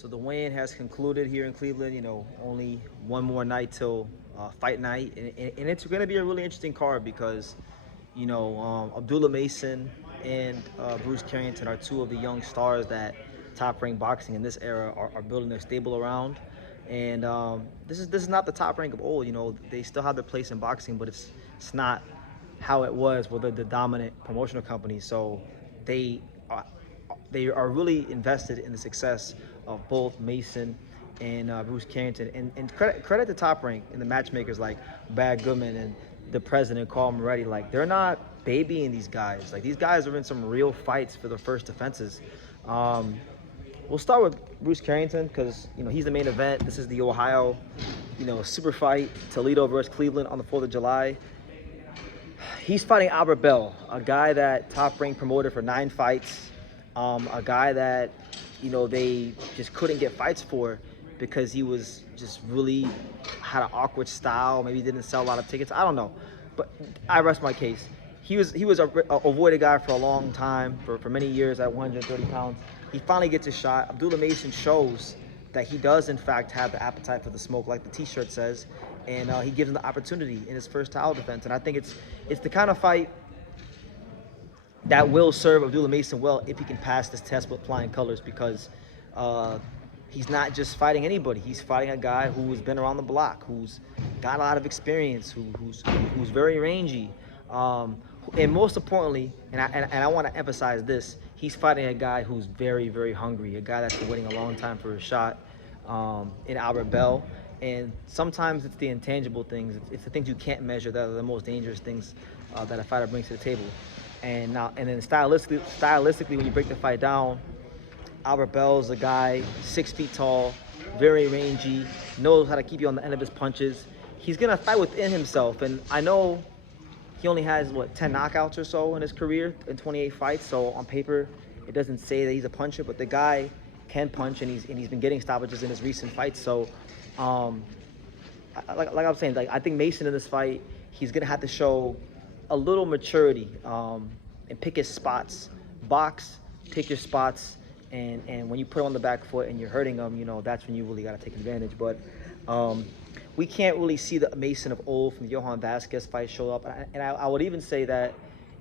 So the weigh-in has concluded here in Cleveland. Only one more night till fight night, and it's going to be a really interesting card because, Abdullah Mason and Bruce Carrington are two of the young stars that Top Rank Boxing in this era are building their stable around. And this is not the Top Rank of old. They still have their place in boxing, but it's not how it was with the dominant promotional company. So they are, they are really invested in the success of both Mason and Bruce Carrington. And credit to Top Rank and the matchmakers like Bad Goodman and the president, Carl Moretti. Like, they're not babying these guys. Like, these guys are in some real fights for their first defenses. We'll start with Bruce Carrington because, he's the main event. This is the Ohio, super fight, Toledo versus Cleveland on the 4th of July. He's fighting Albert Bell, a guy that Top Rank promoted for 9 fights, a guy that, they just couldn't get fights for because he was just really had an awkward style. Maybe didn't sell a lot of tickets. I don't know, but I rest my case. He was a avoided guy for a long time, for many years at 130 pounds. He finally gets a shot. Abdullah Mason shows that he does, in fact, have the appetite for the smoke, like the T-shirt says, and he gives him the opportunity in his first title defense. And I think it's the kind of fight that will serve Abdullah Mason well if he can pass this test with flying colors, because he's not just fighting anybody. He's fighting a guy who's been around the block, who's got a lot of experience, who's very rangy. And most importantly, and I want to emphasize this, he's fighting a guy who's very, very hungry, a guy that's been waiting a long time for a shot in Albert Bell. And sometimes it's the intangible things, it's the things you can't measure that are the most dangerous things that a fighter brings to the table. And then stylistically, when you break the fight down, Albert Bell's a guy 6 feet tall, very rangy, knows how to keep you on the end of his punches. He's gonna fight within himself, and I know he only has 10 knockouts or so in his career in 28 fights. So on paper, it doesn't say that he's a puncher, but the guy can punch, and he's been getting stoppages in his recent fights. So, like I'm saying, I think Mason in this fight, he's gonna have to show a little maturity and pick his spots. Box, pick your spots, and when you put on the back foot and you're hurting him, that's when you really got to take advantage. But we can't really see the Mason of old from the Johan Vasquez fight show up. And I would even say that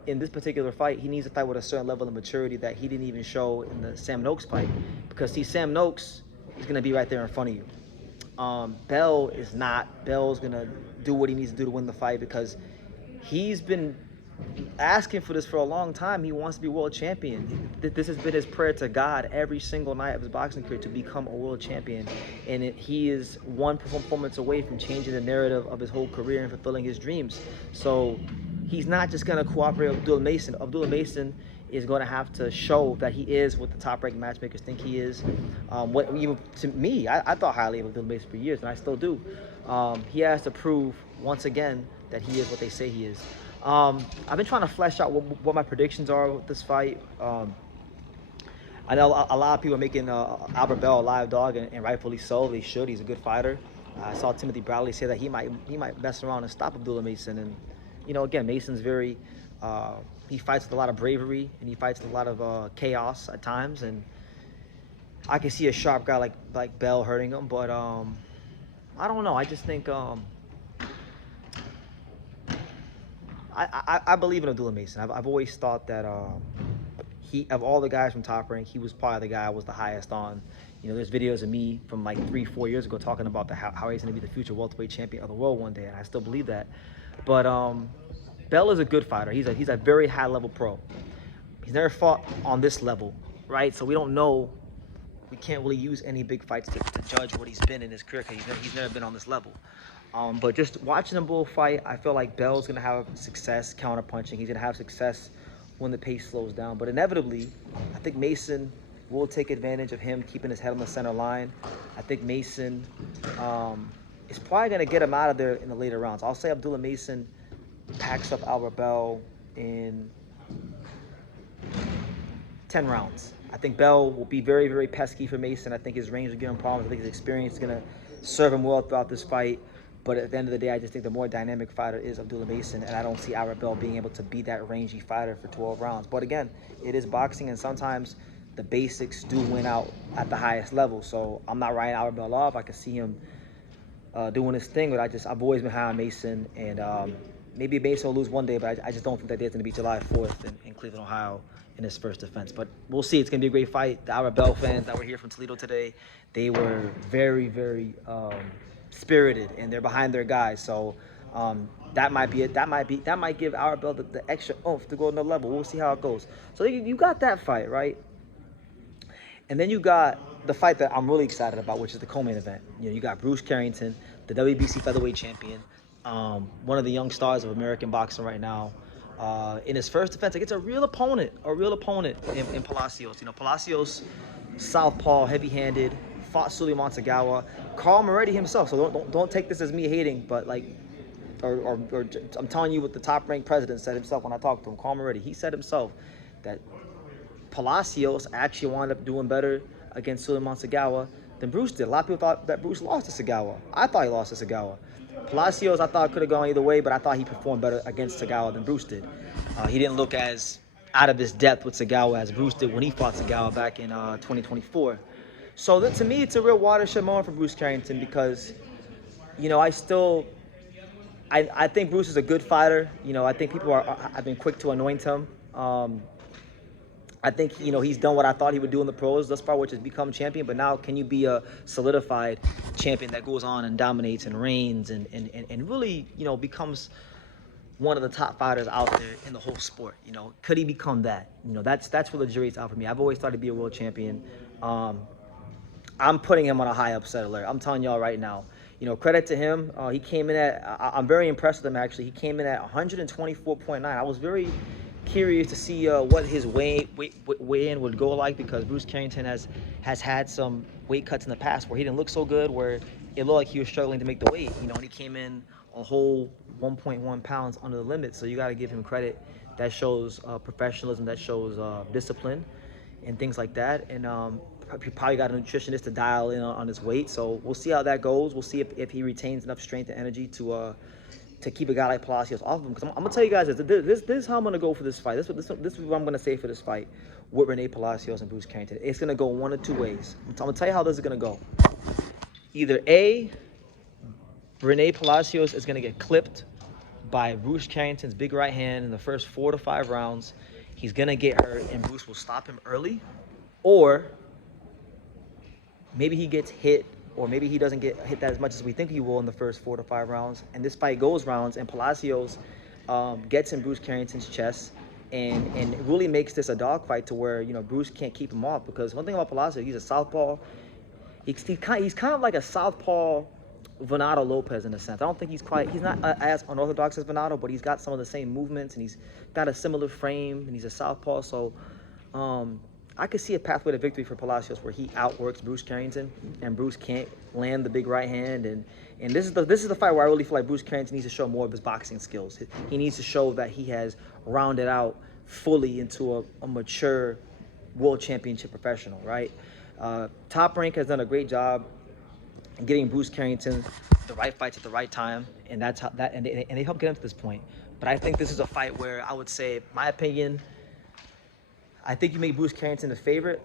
in this particular fight, he needs to fight with a certain level of maturity that he didn't even show in the Sam Noakes fight. Because, see, Sam Noakes is going to be right there in front of you. Bell is not. Bell's going to do what he needs to do to win the fight because he's been asking for this for a long time. He wants to be world champion. This has been his prayer to God every single night of his boxing career, to become a world champion. And he is one performance away from changing the narrative of his whole career and fulfilling his dreams. So he's not just going to cooperate with Abdullah Mason. Abdullah Mason is going to have to show that he is what the top-ranked matchmakers think he is. Even to me, I thought highly of Abdullah Mason for years, and I still do. He has to prove once again that he is what they say he is. I've been trying to flesh out what my predictions are with this fight. I know a lot of people are making Albert Bell a live dog, and rightfully so. They should. He's a good fighter. I saw Timothy Bradley say that he might mess around and stop Abdullah Mason. And again, Mason's very he fights with a lot of bravery, and he fights with a lot of chaos at times. And I can see a sharp guy like Bell hurting him, but I don't know. I just think I believe in Abdullah Mason. I've always thought that he, of all the guys from Top Rank, he was probably the guy I was the highest on. There's videos of me from like 3-4 years ago talking about how he's going to be the future welterweight champion of the world one day, and I still believe that. But Bell is a good fighter. He's a very high level pro. He's never fought on this level, right? So we don't know. We can't really use any big fights to judge what he's been in his career because he's never been on this level. But just watching them both fight, I feel like Bell's going to have success counterpunching. He's going to have success when the pace slows down. But inevitably, I think Mason will take advantage of him keeping his head on the center line. I think Mason is probably going to get him out of there in the later rounds. I'll say Abdullah Mason packs up Albert Bell in 10 rounds. I think Bell will be very, very pesky for Mason. I think his range will give him problems. I think his experience is going to serve him well throughout this fight. But at the end of the day, I just think the more dynamic fighter is Abdullah Mason, and I don't see Albert Bell being able to beat that rangy fighter for 12 rounds. But again, it is boxing, and sometimes the basics do win out at the highest level. So I'm not writing Albert off. I can see him doing his thing, but I've always been high on Mason, and maybe Mason will lose one day, but I just don't think that day's going to be July 4th in Cleveland, Ohio, in his first defense. But we'll see. It's going to be a great fight. The Albert Bell fans that were here from Toledo today, they were very, very spirited, and they're behind their guys. So that might be it. That might give Albert Bell the extra oomph to go another level. We'll see how it goes. So you got that fight, right? And then you got the fight that I'm really excited about, which is the co-main event. You got Bruce Carrington, the WBC featherweight champion, one of the young stars of American boxing right now. In his first defense against a real opponent in Palasios. Palasios, southpaw, heavy-handed, fought Suleiman Tagawa, Carl Moretti himself. So don't take this as me hating, but or I'm telling you what the top-ranked president said himself when I talked to him. Carl Moretti, he said himself that Palasios actually wound up doing better against Suleiman Tagawa than Bruce did. A lot of people thought that Bruce lost to Tagawa. I thought he lost to Tagawa. Palasios, I thought could have gone either way, but I thought he performed better against Tagawa than Bruce did. He didn't look as out of his depth with Tagawa as Bruce did when he fought Tagawa back in 2024. So to me, it's a real watershed moment for Bruce Carrington because, I think Bruce is a good fighter. I think people have been quick to anoint him. I think, he's done what I thought he would do in the pros thus far, which is become champion. But now, can you be a solidified champion that goes on and dominates and reigns and really, becomes one of the top fighters out there in the whole sport? Could he become that? That's where the jury's out for me. I've always thought he'd be a world champion. I'm putting him on a high upset alert. I'm telling y'all right now. Credit to him. He came in I'm very impressed with him, actually. He came in at 124.9. I was very curious to see what his weigh-in would go like, because Bruce Carrington has had some weight cuts in the past where he didn't look so good, where it looked like he was struggling to make the weight, and he came in a whole 1.1 pounds under the limit. So you got to give him credit. That shows professionalism, that shows discipline and things like that. And he probably got a nutritionist to dial in on his weight. So we'll see how that goes. We'll see if he retains enough strength and energy to keep a guy like Palasios off of him. Because I'm going to tell you guys this is how I'm going to go for this fight. This is what I'm going to say for this fight with Rene Palasios and Bruce Carrington. It's going to go one of two ways. I'm going to tell you how this is going to go. Either A, Rene Palasios is going to get clipped by Bruce Carrington's big right hand in the first 4 to 5 rounds. He's going to get hurt and Bruce will stop him early. Or maybe he gets hit, or maybe he doesn't get hit that as much as we think he will in the first 4 to 5 rounds. And this fight goes rounds, and Palasios gets in Bruce Carrington's chest and really makes this a dogfight to where, Bruce can't keep him off. Because one thing about Palasios, he's a southpaw. He's kind of like a southpaw Venado Lopez in a sense. I don't think he's not as unorthodox as Venado, but he's got some of the same movements, and he's got a similar frame, and he's a southpaw. So I could see a pathway to victory for Palasios where he outworks Bruce Carrington, and Bruce can't land the big right hand. And this is the fight where I really feel like Bruce Carrington needs to show more of his boxing skills. He needs to show that he has rounded out fully into a mature world championship professional, right? Top Rank has done a great job getting Bruce Carrington the right fights at the right time, and that's how and they helped get him to this point. But I think this is a fight where I would say, my opinion, I think you make Bruce Carrington the favorite,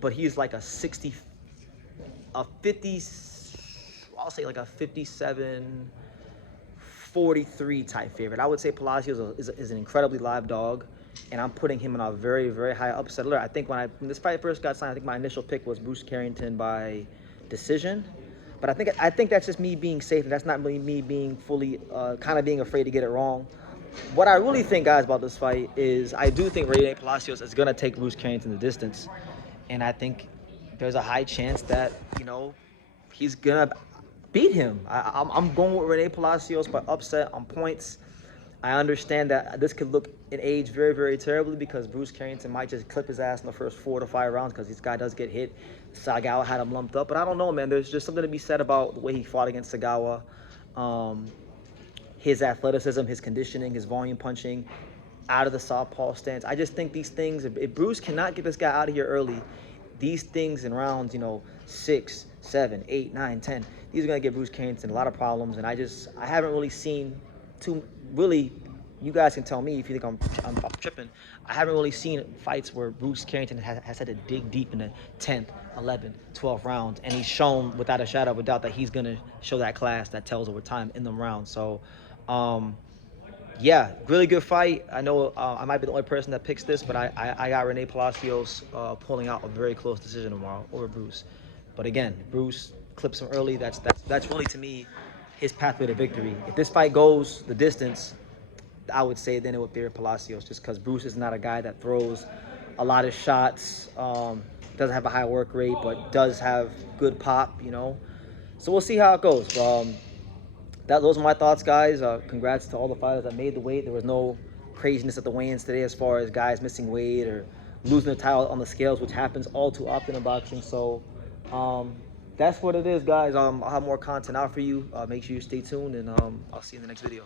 but he's like a 57-43 type favorite. I would say Palasios is an incredibly live dog, and I'm putting him in a very, very high upset alert. I think when this fight first got signed, I think my initial pick was Bruce Carrington by decision. But I think that's just me being safe, and that's not really me being fully, kind of being afraid to get it wrong. What I really think, guys, about this fight is I do think Rene Palasios is going to take Bruce Carrington the distance. And I think there's a high chance that, he's going to beat him. I'm going with Rene Palasios by upset on points. I understand that this could look and age very, very terribly, because Bruce Carrington might just clip his ass in the first 4 to 5 rounds because this guy does get hit. Sagawa had him lumped up. But I don't know, man. There's just something to be said about the way he fought against Sagawa. His athleticism, his conditioning, his volume punching out of the southpaw stance. I just think these things, if Bruce cannot get this guy out of here early, these things in rounds, 6, 7, 8, 9, 10, these are going to give Bruce Carrington a lot of problems. And I haven't really seen too really you guys can tell me if you think I'm tripping. I haven't really seen fights where Bruce Carrington has had to dig deep in the 10th, 11th, 12th rounds, and he's shown without a shadow of a doubt that he's gonna show that class that tells over time in them rounds. So, yeah, really good fight. I know I might be the only person that picks this, but I got Rene Palacios pulling out a very close decision tomorrow over Bruce. But again, Bruce clips him early. That's really, to me, his pathway to victory. If this fight goes the distance, I would say then it would favor Palasios, just because Bruce is not a guy that throws a lot of shots, doesn't have a high work rate, but does have good pop, you know. So we'll see how it goes. Those are my thoughts, guys. Congrats to all the fighters that made the weight. There was no craziness at the weigh-ins today as far as guys missing weight or losing the title on the scales, which happens all too often in boxing. So that's what it is, guys. I'll have more content out for you. Make sure you stay tuned, and I'll see you in the next video.